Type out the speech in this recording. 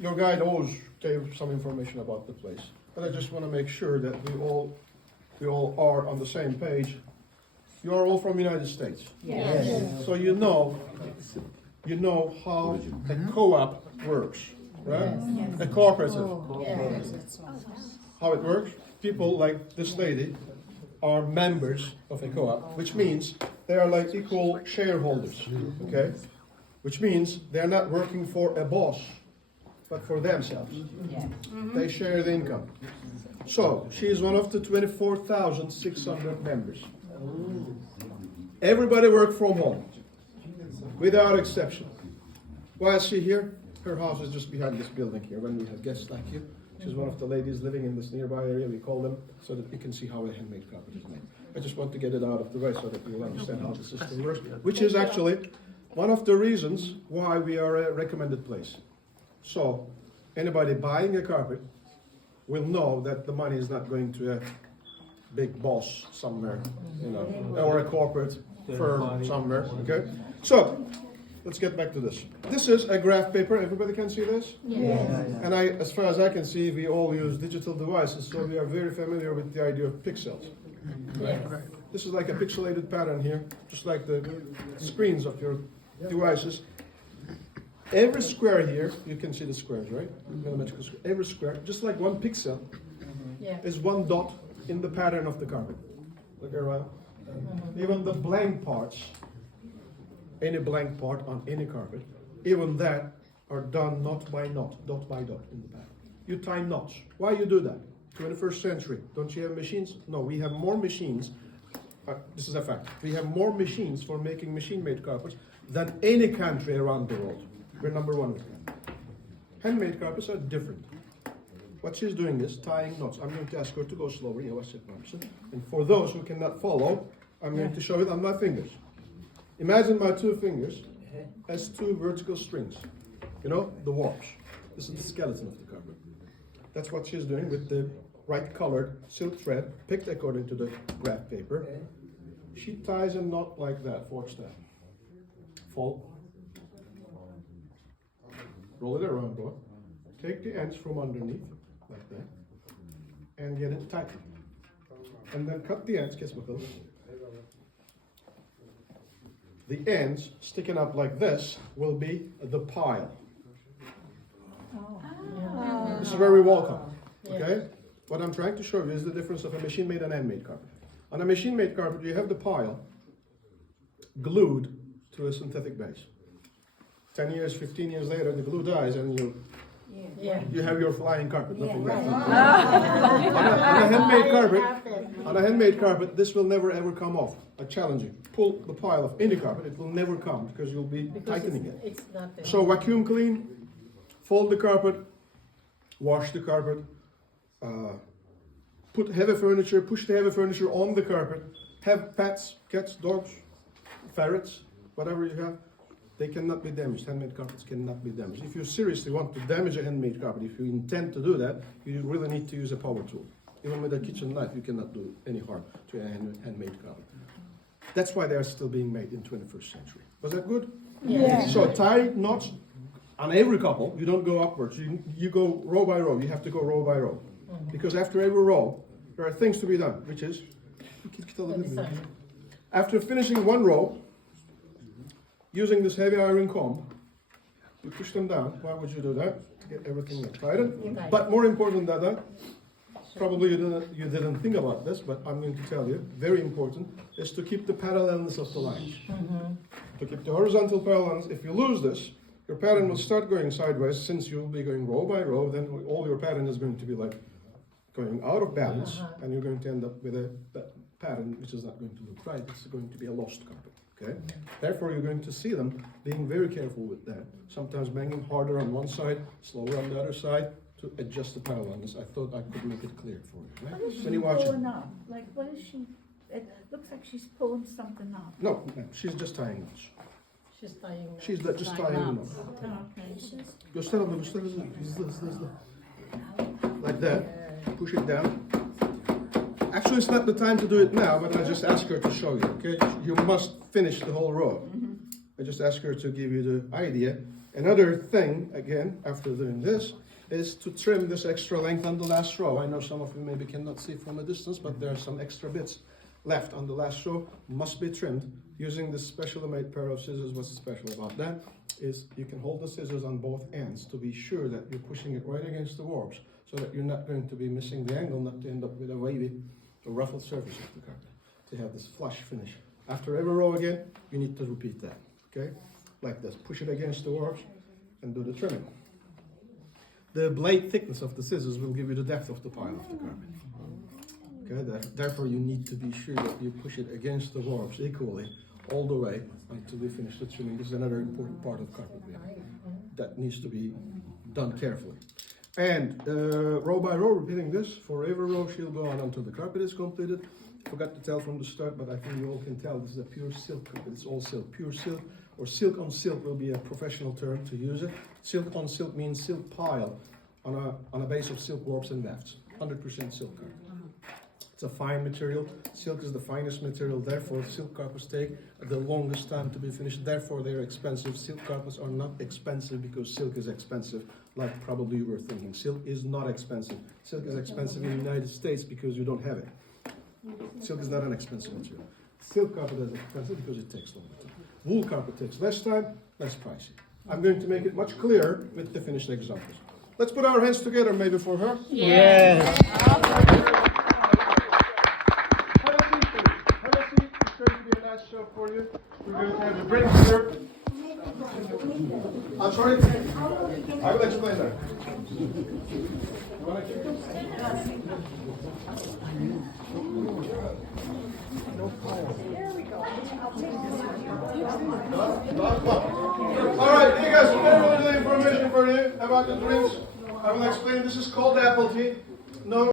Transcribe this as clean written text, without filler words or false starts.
your guide always gave some information about the place, but I just want to make sure that we all are on the same page. You are all from the United States, Yes. so you know how a co-op works, right? A cooperative. How it works? People like this lady are members of a co-op, which means they are like equal shareholders, okay? Which means they're not working for a boss, but for themselves. They share the income. So, she is one of the 24,600 members. Everybody work from home, without exception. Why is she here? Her house is just behind this building here. When we have guests like you, she's one of the ladies living in this nearby area. We call them so that we can see how a handmade carpet is made. I just want to get it out of the way so that you will understand how the system works, which is actually one of the reasons why we are a recommended place. So, anybody buying a carpet will know that the money is not going to a big boss somewhere, or a corporate firm somewhere, okay? So, let's get back to this. This is a graph paper. Everybody can see this? Yes. And as far as I can see, we all use digital devices, so we are very familiar with the idea of pixels. Yes. This is like a pixelated pattern here, just like the screens of your devices. Every square here, you can see the squares, right? Mathematical square. Every square, just like one pixel, is one dot in the pattern of the carpet. Look around. Even the blank parts, any blank part on any carpet, even that are done knot by knot, dot by dot in the pattern. You tie knots. Why you do that? 21st century. Don't you have machines? No, we have more machines. This is a fact. We have more machines for making machine-made carpets than any country around the world. We're number one with that. Handmade carpets are different. What she's doing is tying knots. I'm going to ask her to go slower. And for those who cannot follow, I'm going to show it on my fingers. Imagine my two fingers as two vertical strings. You know, the warps. This is the skeleton of the carpet. That's what she's doing with the right colored silk thread, picked according to the graph paper. She ties a knot like that, forks that. Fold. Roll it around, bro. Take the ends from underneath, like that, and get it tight. And then cut the ends, kes bakalım. The ends sticking up like this will be the pile. This is where we welcome. Okay? What I'm trying to show you is the difference of a machine-made and handmade carpet. On a machine-made carpet, you have the pile glued to a synthetic base. 10 years, 15 years later, the glue dies and you have your flying carpet, nothing left. On a handmade carpet, this will never ever come off. I challenge you. Pull the pile of any carpet, it will never come because you'll be tightening it. It's not there. So vacuum clean, fold the carpet, wash the carpet, put heavy furniture, push the heavy furniture on the carpet, have pets, cats, dogs, ferrets, whatever you have. They cannot be damaged. Handmade carpets cannot be damaged. If you seriously want to damage a handmade carpet, if you intend to do that, you really need to use a power tool. Even with a kitchen knife, you cannot do any harm to a handmade carpet. That's why they are still being made in 21st century. Was that good? Yes. So tie knots on every couple. You don't go upwards. You go row by row. You have to go row by row. Because after every row, there are things to be done, which is, after finishing one row, using this heavy iron comb, you push them down. Why would you do that? To get everything tightened. But more important than that, probably you didn't think about this, but I'm going to tell you, very important, is to keep the parallelness of the lines. To keep the horizontal parallelness. If you lose this, your pattern will start going sideways. Since you'll be going row by row, then all your pattern is going to be like going out of balance, and you're going to end up with a pattern which is not going to look right. It's going to be a lost carpet. Okay? Therefore, you're going to see them being very careful with that. Sometimes banging harder on one side, slower on the other side, to adjust the parallelness. I thought I could make it clear for you. Right? What is she Can you watch it? pulling up? Like, what is she? It looks like she's pulling something up. No, she's just tying knots. She's tying. She's just tying the knot. Okay. Göster abla, göster hızlı. Like that. Push it down. Actually, it's not the time to do it now, but I just ask her to show you, okay? You must finish the whole row. I just ask her to give you the idea Another thing, again, after doing this, is to trim this extra length on the last row. I know some of you maybe cannot see from a distance, but there are some extra bits left on the last row, must be trimmed using this specially made pair of scissors. What's special about that is you can hold the scissors on both ends to be sure that you're pushing it right against the warps, so that you're not going to be missing the angle, not to end up with a wavy or ruffled surface of the carpet, to have this flush finish. After every row again, you need to repeat that, okay? Like this, push it against the warps and do the trimming. The blade thickness of the scissors will give you the depth of the pile of the carpet. Okay, therefore you need to be sure that you push it against the warps equally all the way until we finish the trimming. This is another important part of carpet weaving that needs to be done carefully. And row by row, repeating this for every row, she'll go on until the carpet is completed. Forgot to tell from the start, but I think you all can tell this is a pure silk carpet. It's all silk, pure silk, or silk on silk will be a professional term to use it. Silk on silk means silk pile on a base of silk warps and wefts. 100% silk carpet. It's a fine material. Silk is the finest material, therefore silk carpets take the longest time to be finished, therefore they're expensive. Silk carpets are not expensive because silk is expensive, like probably you were thinking. Silk is not expensive. Silk is expensive in the United States because you don't have it. Silk is not an expensive material. Silk carpet is expensive because it takes longer time. Wool carpet takes less time, less pricey. I'm going to make it much clearer with the finished examples. Let's put our hands together maybe for her. Yes. Show for you. We're going to have a break here. I'm sorry. I will explain that. All right, you guys, a little information for you about the drinks. I will explain. This is called apple tea. No.